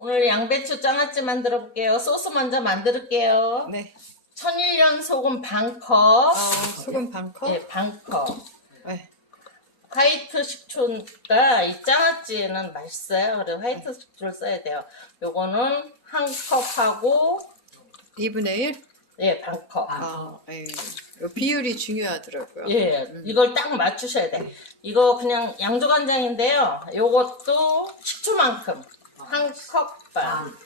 오늘 양배추 장아찌 만들어 볼게요. 소스 먼저 만들게요. 네. 천일염 소금 반 컵. 어, 소금 반 컵. 예, 반 컵. 네. 화이트 식초가 이 장아찌는 맛있어요. 그래서 화이트 식초를 써야 돼요. 요거는 한 컵하고 2분의 1. 예, 반 컵. 아, 예. 요 비율이 중요하더라고요. 예, 이걸 딱 맞추셔야 돼. 이거 그냥 양조간장인데요. 요것도 식초만큼 한 컵 반.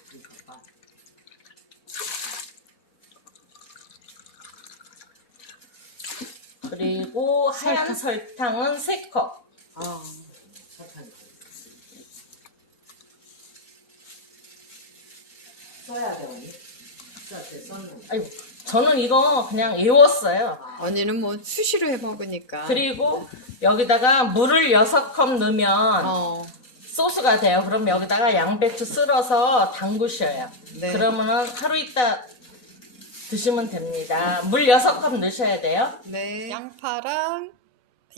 그리고 하얀 설탕은 세 컵. 아, 써야 돼 언니. 썼는데. 아이고, 저는 이거 그냥 애웠어요. 언니는 뭐 수시로 해 먹으니까. 그리고 여기다가 물을 여섯 컵 넣으면 어, 소스가 돼요. 그럼 여기다가 양배추 쓸어서 담그셔요. 네. 그러면은 하루 있다 드시면 됩니다. 물 6컵 넣으셔야 돼요. 네. 양파랑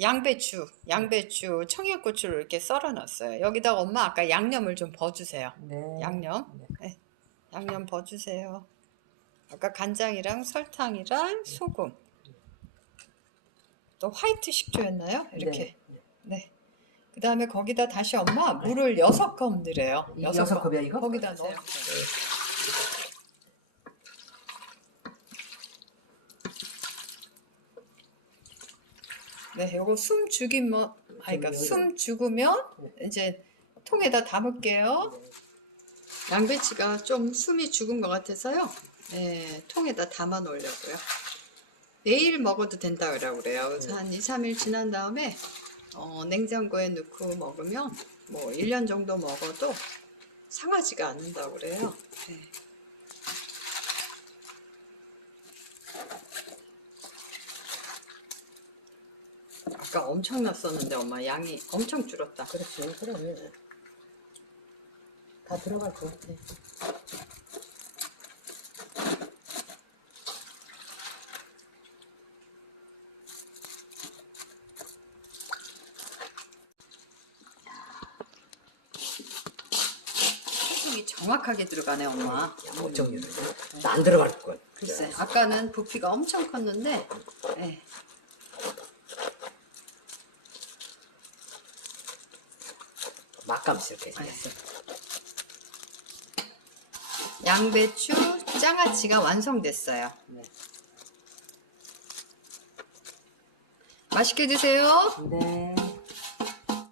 양배추, 양배추, 청양고추를 이렇게 썰어 놨어요. 여기다가 엄마 아까 양념을 좀 버주세요. 네. 양념. 네. 양념 버주세요. 아까 간장이랑 설탕이랑 소금. 또 화이트 식초였나요? 이렇게. 네. 그 다음에 거기다 다시 엄마 물을 여섯 컵 넣으래요. 이 여섯 컵이야, 이거? 거기다 넣어. 네, 요거 숨 죽이면, 아, 그러니까 숨 죽으면 이제 통에다 담을게요. 양배추가 좀 숨이 죽은 것 같아서요. 네, 통에다 담아 놓으려고요. 내일 먹어도 된다 그러고 그래요. 그래서 한 2, 3일 지난 다음에 어, 냉장고에 넣고 먹으면 뭐 1년 정도 먹어도 상하지가 않는다고 그래요. 네. 아까 엄청 났었는데 엄마 양이 엄청 줄었다. 그렇지. 그럼 다 들어갈 것 같아. 정확하게 들어가네 엄마. 어쩜 이래. 안 들어갈 것. 글쎄 아까는 부피가 엄청 컸는데 예. 막감스럽게 생겼어. 양배추 장아찌가 완성됐어요. 네. 맛있게 드세요. 네.